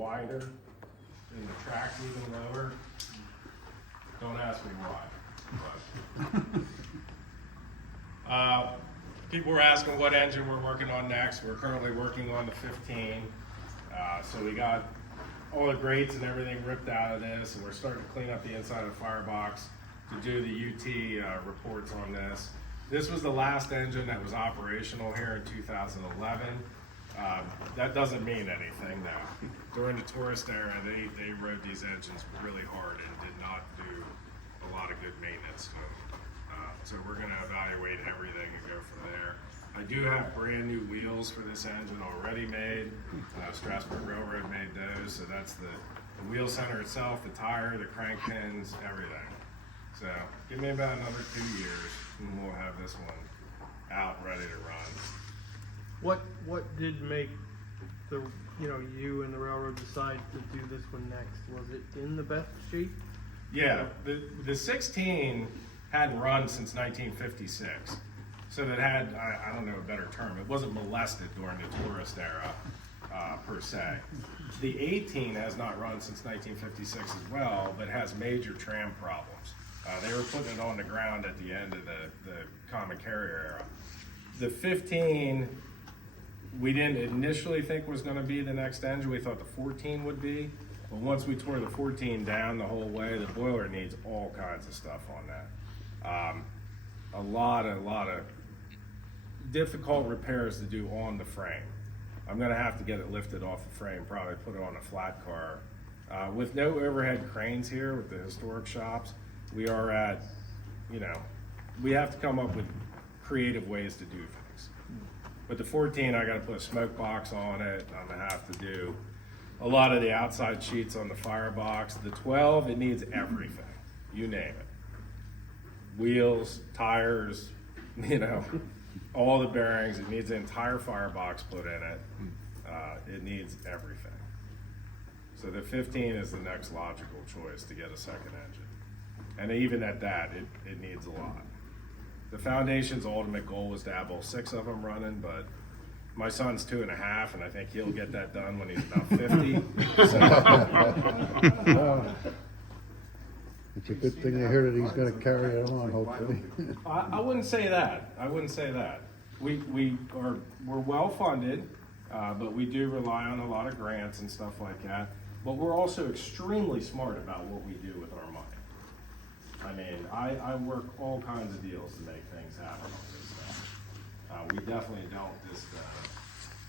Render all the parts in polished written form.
wider and the track even lower. Don't ask me why. But, people were asking what engine we're working on next. We're currently working on the 15. So we got all the grates and everything ripped out of this, and we're starting to clean up the inside of the firebox to do the UT reports on this. This was the last engine that was operational here in 2011. That doesn't mean anything though. During the tourist era, they rode these engines really hard and did not do a lot of good maintenance to them. So we're going to evaluate everything and go from there. I do have brand new wheels for this engine already made. Strasburg Railroad made those, so that's the wheel center itself, the tire, the crank pins, everything. So give me about another 2 years and we'll have this one out ready to run. What did make the you and the railroad decide to do this one next? Was it in the best shape? Yeah, the 16 hadn't run since 1956. So that had, I don't know a better term, it wasn't molested during the tourist era per se. The 18 has not run since 1956 as well, but has major tram problems. They were putting it on the ground at the end of the common carrier era. The 15, we didn't initially think was going to be the next engine. We thought the 14 would be, but once we tore the 14 down the whole way, the boiler needs all kinds of stuff on that. A lot of difficult repairs to do on the frame. I'm going to have to get it lifted off the frame, probably put it on a flat car. With no overhead cranes here with the historic shops, we are at, we have to come up with creative ways to do things. With the 14, I got to put a smoke box on it. I'm going to have to do a lot of the outside sheets on the firebox. The 12, it needs everything, you name it. Wheels, tires, all the bearings. It needs an entire firebox put in it. It needs everything. So the 15 is the next logical choice to get a second engine. And even at that, it needs a lot. The Foundation's ultimate goal was to have all 6 of them running, but my son's 2.5, and I think he'll get that done when he's about 50. It's a good thing to hear that he's going to carry it on, hopefully. I wouldn't say that. I wouldn't say that. We're well funded, but we do rely on a lot of grants and stuff like that. But we're also extremely smart about what we do with our money. I mean, I work all kinds of deals to make things happen on this stuff. We definitely don't just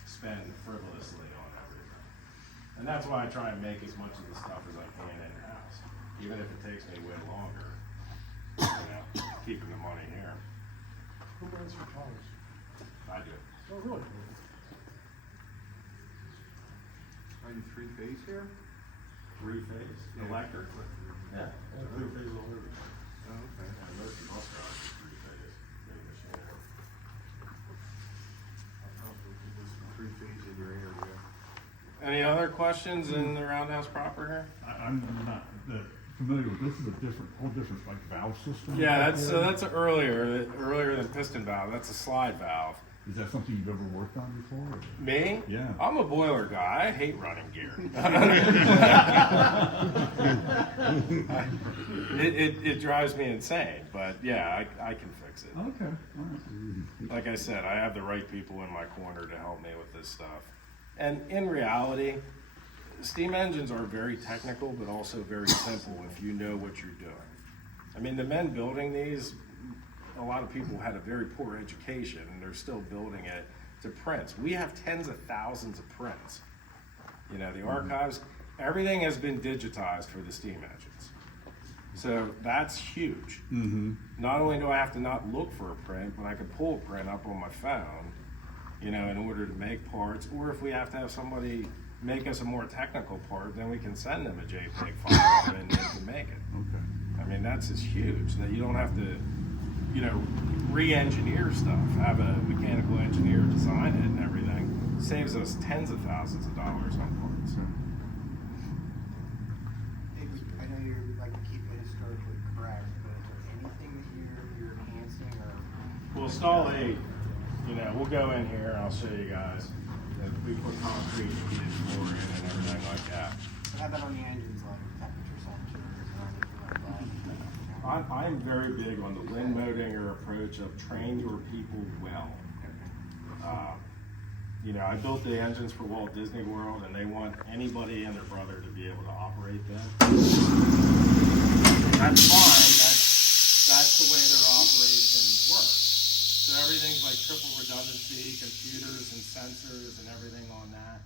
spend frivolously on everything. And that's why I try and make as much of the stuff as I can in-house, even if it takes me way longer, keeping the money here. Who runs your cars? I do. Oh, really? Are you 3-phase here? 3-phase, electric. Yeah. Three-phase all over. Oh, okay. And most of us guys are 3-phase, big machine. I thought there was some 3-phase in your area. Any other questions in the Roundhouse proper here? I'm not familiar with this. Is a whole different like valve system. Yeah, that's earlier than piston valve. That's a slide valve. Is that something you've ever worked on before? Or? Me? Yeah. I'm a boiler guy. I hate running gear. It drives me insane, but yeah, I can fix it. Okay. All right. Like I said, I have the right people in my corner to help me with this stuff. And in reality, steam engines are very technical, but also very simple if you know what you're doing. I mean, the men building these, a lot of people had a very poor education, and they're still building it to prints. We have tens of thousands of prints. The archives, everything has been digitized for the steam engines. So that's huge. Mm-hmm. Not only do I have to not look for a print, but I can pull a print up on my phone, in order to make parts. Or if we have to have somebody make us a more technical part, then we can send them a JPEG file and they can make it. Okay. I mean, that's just huge, that you don't have to, re-engineer stuff, have a mechanical engineer design it and everything. Saves us tens of thousands of dollars on parts. I know you like to keep it historically correct, but is there anything that you're enhancing or? We'll stall 8, we'll go in here and I'll show you guys. We put concrete and heated flooring and everything like that. have that on the engines, like temperature sensors or anything like that? I'm very big on the Lynn Moedinger approach of train your people well. You know, I built the engines for Walt Disney World, and they want anybody and their brother to be able to operate them. That's fine. That's the way their operation works. So everything's like triple redundancy, computers and sensors and everything on that.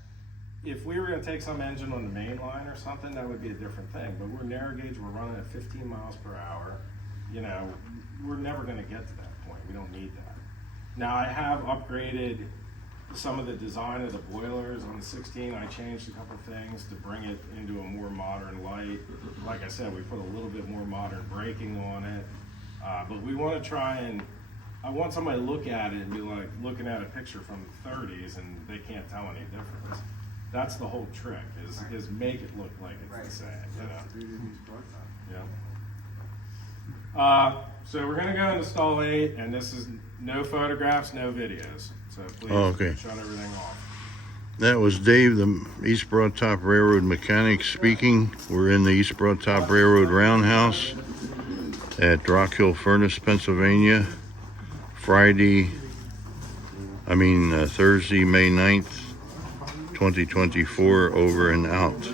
If we were going to take some engine on the main line or something, that would be a different thing. But we're narrow gauge. We're running at 15 miles per hour. You know, we're never going to get to that point. We don't need that. Now, I have upgraded some of the design of the boilers on the 16. I changed a couple things to bring it into a more modern light. Like I said, we put a little bit more modern braking on it. But we want to try and, I want somebody to look at it and be like looking at a picture from the 30s and they can't tell any difference. That's the whole trick, is make it look like it's the same, you know? That's the beauty of these prototypes. Yeah. So we're gonna go into stall 8, and this is no photographs, no videos. So please okay. shut everything off. That was Dave, the East Broad Top Railroad mechanic speaking. We're in the East Broad Top Railroad Roundhouse at Rockhill Furnace, Pennsylvania. Thursday, May 9th, 2024, over and out.